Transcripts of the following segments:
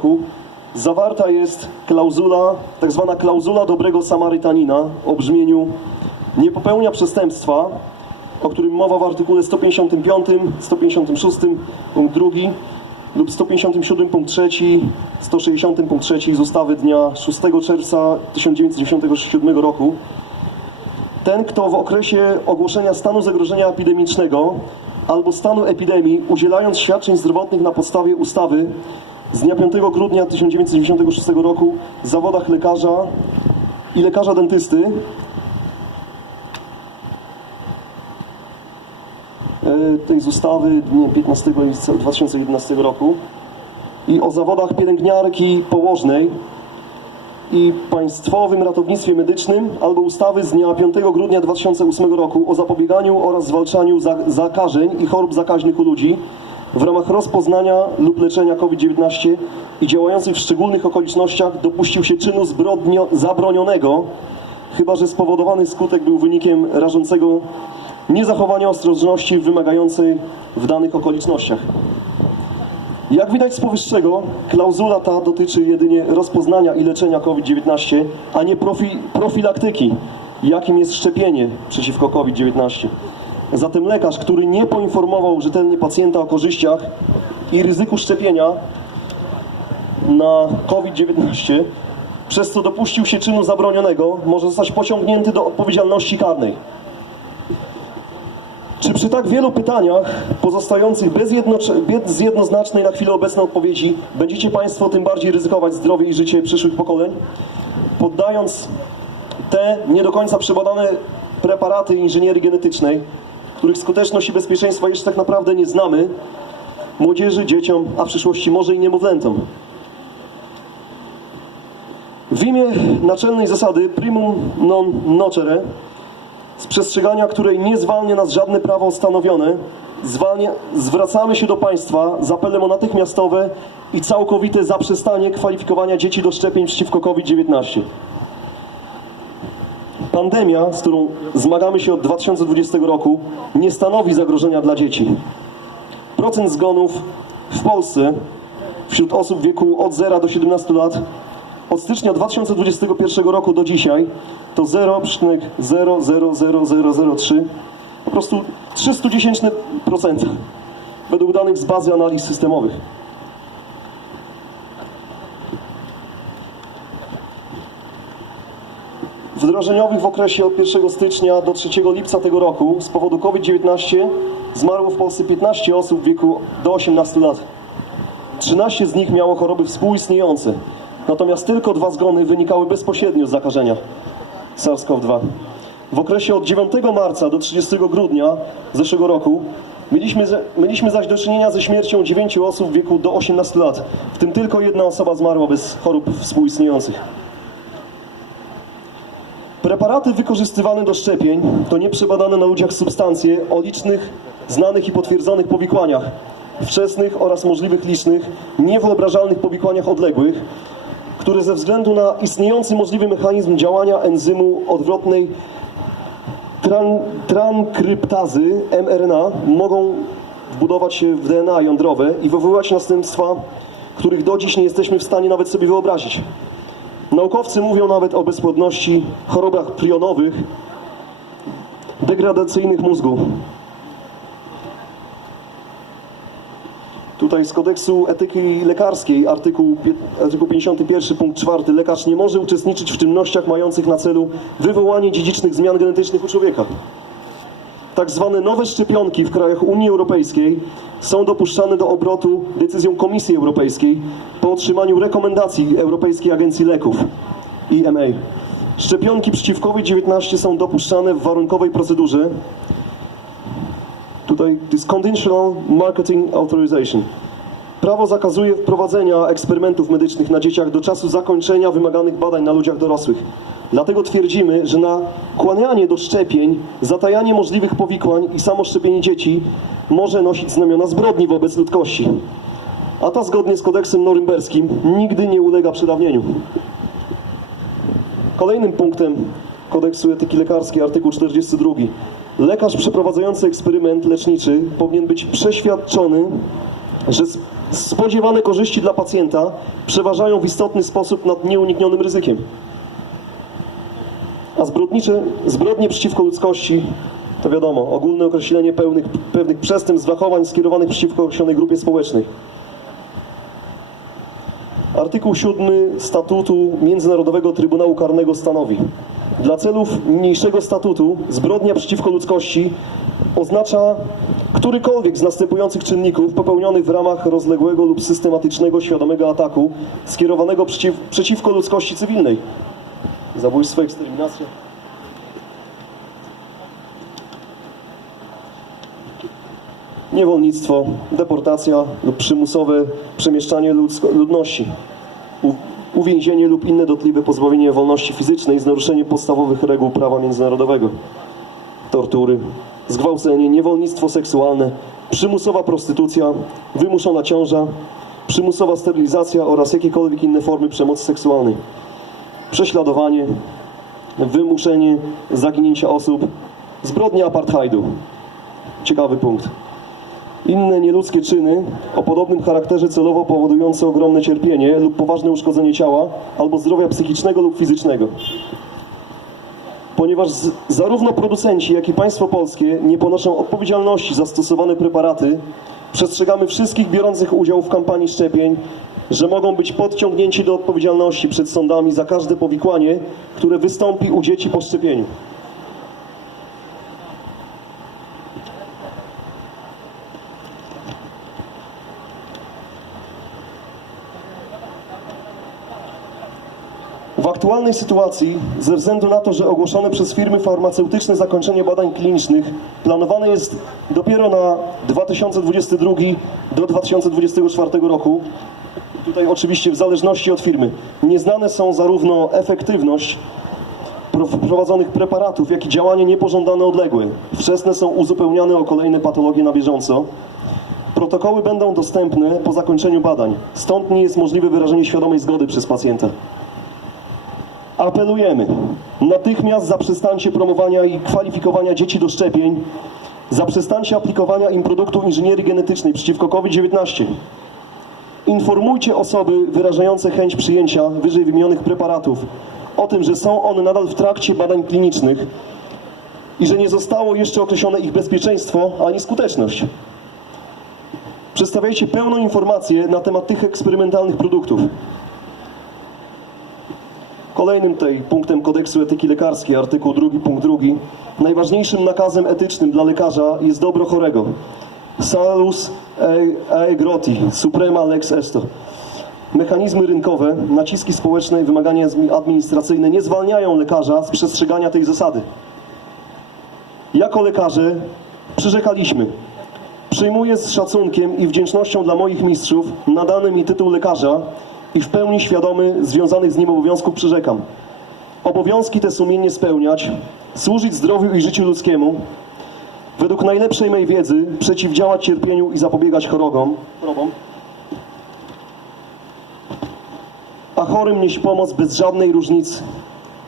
roku. Zawarta jest klauzula, tak zwana klauzula dobrego Samarytanina o brzmieniu nie popełnia przestępstwa, o którym mowa w artykule 155, 156 punkt 2 lub 157 punkt 3, 160 punkt 3 z ustawy dnia 6 czerwca 1997 roku. Ten, kto w okresie ogłoszenia stanu zagrożenia epidemicznego albo stanu epidemii, udzielając świadczeń zdrowotnych na podstawie ustawy z dnia 5 grudnia 1996 roku w zawodach lekarza i lekarza dentysty, e, tej z ustawy dnia 15 lipca 2011 roku i o zawodach pielęgniarki położnej i Państwowym Ratownictwie Medycznym albo ustawy z dnia 5 grudnia 2008 roku o zapobieganiu oraz zwalczaniu za- zakażeń i chorób zakaźnych u ludzi w ramach rozpoznania lub leczenia COVID-19 i działających w szczególnych okolicznościach dopuścił się czynu zbrodnio zabronionego, chyba że spowodowany skutek był wynikiem rażącego niezachowania ostrożności wymagającej w danych okolicznościach. Jak widać z powyższego, klauzula ta dotyczy jedynie rozpoznania i leczenia COVID-19, a nie profi, profilaktyki, jakim jest szczepienie przeciwko COVID-19. Zatem lekarz, który nie poinformował rzetelnie pacjenta o korzyściach i ryzyku szczepienia na COVID-19, przez co dopuścił się czynu zabronionego, może zostać pociągnięty do odpowiedzialności karnej. Czy przy tak wielu pytaniach pozostających bez, jednocze- bez jednoznacznej na chwilę obecną odpowiedzi będziecie Państwo tym bardziej ryzykować zdrowie i życie przyszłych pokoleń? Poddając te nie do końca przebadane preparaty inżynierii genetycznej, których skuteczność i bezpieczeństwa jeszcze tak naprawdę nie znamy, młodzieży, dzieciom, a w przyszłości może i niemowlętom. W imię naczelnej zasady primum non nocere z przestrzegania której nie zwalnia nas żadne prawo ustanowione, zwalnia, zwracamy się do państwa z apelem o natychmiastowe i całkowite zaprzestanie kwalifikowania dzieci do szczepień przeciwko COVID-19. Pandemia, z którą zmagamy się od 2020 roku, nie stanowi zagrożenia dla dzieci. Procent zgonów w Polsce wśród osób w wieku od 0 do 17 lat od stycznia 2021 roku do dzisiaj to 0,00003, po prostu 310% według danych z bazy analiz systemowych. Wdrożeniowych w okresie od 1 stycznia do 3 lipca tego roku z powodu COVID-19 zmarło w Polsce 15 osób w wieku do 18 lat. 13 z nich miało choroby współistniejące, natomiast tylko dwa zgony wynikały bezpośrednio z zakażenia SARS-CoV-2. W okresie od 9 marca do 30 grudnia zeszłego roku mieliśmy, mieliśmy zaś do czynienia ze śmiercią 9 osób w wieku do 18 lat, w tym tylko jedna osoba zmarła bez chorób współistniejących. Preparaty wykorzystywane do szczepień to nieprzebadane na ludziach substancje o licznych, znanych i potwierdzonych powikłaniach wczesnych oraz możliwych licznych, niewyobrażalnych powikłaniach odległych, które ze względu na istniejący możliwy mechanizm działania enzymu odwrotnej tran, trankryptazy mRNA mogą wbudować się w DNA jądrowe i wywoływać następstwa, których do dziś nie jesteśmy w stanie nawet sobie wyobrazić. Naukowcy mówią nawet o bezpłodności, chorobach prionowych, degradacyjnych mózgu. Tutaj z kodeksu etyki lekarskiej, artykuł, artykuł 51 punkt 4. Lekarz nie może uczestniczyć w czynnościach mających na celu wywołanie dziedzicznych zmian genetycznych u człowieka. Tak zwane nowe szczepionki w krajach Unii Europejskiej są dopuszczane do obrotu decyzją Komisji Europejskiej po otrzymaniu rekomendacji Europejskiej Agencji Leków EMA. Szczepionki przeciw COVID-19 są dopuszczane w warunkowej procedurze. Tutaj jest Conditional Marketing Authorization. Prawo zakazuje wprowadzenia eksperymentów medycznych na dzieciach do czasu zakończenia wymaganych badań na ludziach dorosłych. Dlatego twierdzimy, że nakłanianie do szczepień, zatajanie możliwych powikłań i samo szczepienie dzieci może nosić znamiona zbrodni wobec ludzkości. A ta zgodnie z kodeksem norymberskim nigdy nie ulega przedawnieniu. Kolejnym punktem kodeksu etyki lekarskiej, artykuł 42. Lekarz przeprowadzający eksperyment leczniczy powinien być przeświadczony, że, spodziewane korzyści dla pacjenta przeważają w istotny sposób nad nieuniknionym ryzykiem. A zbrodnicze, zbrodnie przeciwko ludzkości to wiadomo, ogólne określenie pełnych, pewnych przestępstw, zachowań skierowanych przeciwko określonej grupie społecznej. Artykuł 7 statutu Międzynarodowego Trybunału Karnego stanowi Dla celów niniejszego statutu zbrodnia przeciwko ludzkości oznacza którykolwiek z następujących czynników popełnionych w ramach rozległego lub systematycznego świadomego ataku skierowanego przeciw, przeciwko ludzkości cywilnej. Zabójstwo, eksterminacja. Niewolnictwo, deportacja lub przymusowe przemieszczanie ludności, uwięzienie lub inne dotkliwe pozbawienie wolności fizycznej z naruszeniem podstawowych reguł prawa międzynarodowego, tortury, zgwałcenie, niewolnictwo seksualne, przymusowa prostytucja, wymuszona ciąża, przymusowa sterylizacja oraz jakiekolwiek inne formy przemocy seksualnej, prześladowanie, wymuszenie zaginięcia osób, zbrodnia apartheidu. Ciekawy punkt inne nieludzkie czyny o podobnym charakterze celowo powodujące ogromne cierpienie lub poważne uszkodzenie ciała albo zdrowia psychicznego lub fizycznego. Ponieważ z, zarówno producenci, jak i państwo polskie nie ponoszą odpowiedzialności za stosowane preparaty, przestrzegamy wszystkich biorących udział w kampanii szczepień, że mogą być podciągnięci do odpowiedzialności przed sądami za każde powikłanie, które wystąpi u dzieci po szczepieniu. W aktualnej sytuacji, ze względu na to, że ogłoszone przez firmy farmaceutyczne zakończenie badań klinicznych planowane jest dopiero na 2022 do 2024 roku, tutaj oczywiście w zależności od firmy, nieznane są zarówno efektywność pro- prowadzonych preparatów, jak i działanie niepożądane odległe. Wczesne są uzupełniane o kolejne patologie na bieżąco. Protokoły będą dostępne po zakończeniu badań, stąd nie jest możliwe wyrażenie świadomej zgody przez pacjenta. Apelujemy natychmiast zaprzestańcie promowania i kwalifikowania dzieci do szczepień, zaprzestańcie aplikowania im produktu inżynierii genetycznej przeciwko COVID-19. Informujcie osoby wyrażające chęć przyjęcia wyżej wymienionych preparatów o tym, że są one nadal w trakcie badań klinicznych i że nie zostało jeszcze określone ich bezpieczeństwo ani skuteczność. Przedstawiajcie pełną informację na temat tych eksperymentalnych produktów. Kolejnym tutaj punktem kodeksu etyki lekarskiej, artykuł 2, punkt 2. Najważniejszym nakazem etycznym dla lekarza jest dobro chorego. Salus aegroti, suprema lex esto. Mechanizmy rynkowe, naciski społeczne i wymagania administracyjne nie zwalniają lekarza z przestrzegania tej zasady. Jako lekarze przyrzekaliśmy, Przyjmuję z szacunkiem i wdzięcznością dla moich mistrzów nadany mi tytuł lekarza i w pełni świadomy związanych z nim obowiązków przyrzekam. Obowiązki te sumiennie spełniać, służyć zdrowiu i życiu ludzkiemu, według najlepszej mej wiedzy przeciwdziałać cierpieniu i zapobiegać chorobom, chorobom a chorym nieść pomoc bez żadnej różnicy,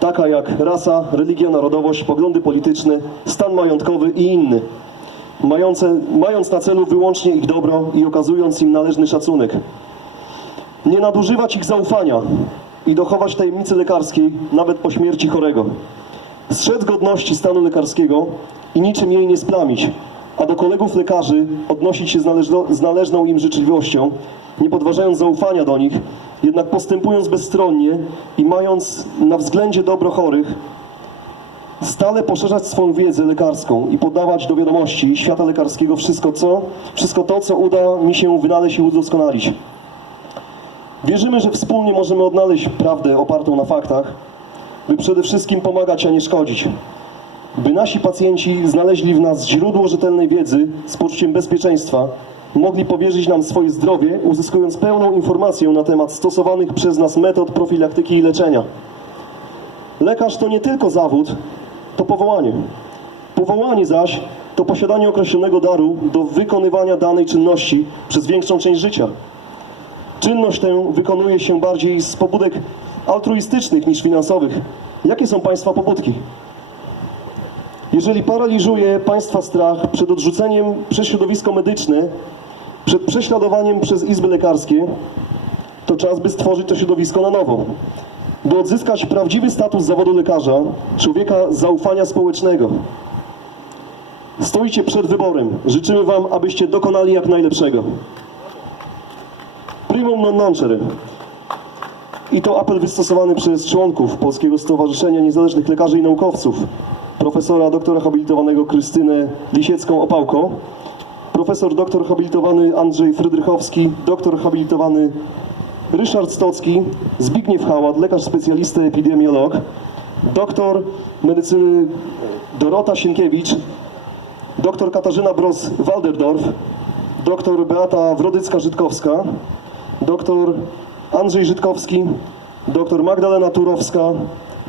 taka jak rasa, religia, narodowość, poglądy polityczne, stan majątkowy i inny mające, mając na celu wyłącznie ich dobro i okazując im należny szacunek. Nie nadużywać ich zaufania i dochować tajemnicy lekarskiej nawet po śmierci chorego. Strzec godności stanu lekarskiego i niczym jej nie splamić, a do kolegów lekarzy odnosić się z, należno, z należną im życzliwością, nie podważając zaufania do nich, jednak postępując bezstronnie i mając na względzie dobro chorych, stale poszerzać swoją wiedzę lekarską i podawać do wiadomości świata lekarskiego wszystko, co, wszystko to, co uda mi się wynaleźć i udoskonalić. Wierzymy, że wspólnie możemy odnaleźć prawdę opartą na faktach, by przede wszystkim pomagać, a nie szkodzić. By nasi pacjenci znaleźli w nas źródło rzetelnej wiedzy z poczuciem bezpieczeństwa, mogli powierzyć nam swoje zdrowie, uzyskując pełną informację na temat stosowanych przez nas metod profilaktyki i leczenia. Lekarz to nie tylko zawód, to powołanie. Powołanie zaś to posiadanie określonego daru do wykonywania danej czynności przez większą część życia. Czynność tę wykonuje się bardziej z pobudek altruistycznych niż finansowych. Jakie są Państwa pobudki? Jeżeli paraliżuje Państwa strach przed odrzuceniem przez środowisko medyczne Przed prześladowaniem przez izby lekarskie to czas, by stworzyć to środowisko na nowo. By odzyskać prawdziwy status zawodu lekarza, człowieka zaufania społecznego. Stoicie przed wyborem. Życzymy Wam, abyście dokonali jak najlepszego. Primum non nocere. I to apel wystosowany przez członków Polskiego Stowarzyszenia Niezależnych Lekarzy i Naukowców, profesora doktora habilitowanego Krystynę Lisiecką-Opałko, profesor doktor habilitowany Andrzej Frydrychowski, doktor habilitowany Ryszard Stocki, Zbigniew Hałat, lekarz specjalista epidemiolog, doktor medycyny Dorota Sienkiewicz, doktor Katarzyna Bros-Walderdorf, doktor Beata Wrodycka-Żydkowska, doktor Andrzej Żydkowski, doktor Magdalena Turowska,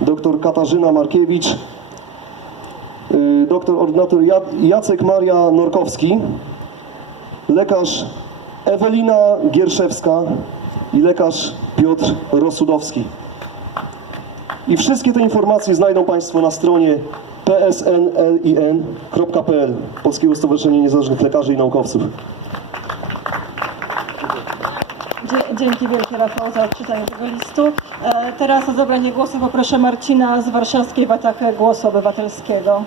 doktor Katarzyna Markiewicz, y, doktor ordynator Ja- Jacek Maria Norkowski, lekarz Ewelina Gierszewska i lekarz Piotr Rosudowski. I wszystkie te informacje znajdą Państwo na stronie psnlin.pl Polskiego Stowarzyszenia Niezależnych Lekarzy i Naukowców. Dzięki wielkie Rafał za odczytanie tego listu. E, Teraz o zabranie głosu poproszę Marcina z warszawskiej Watachy Głosu Obywatelskiego.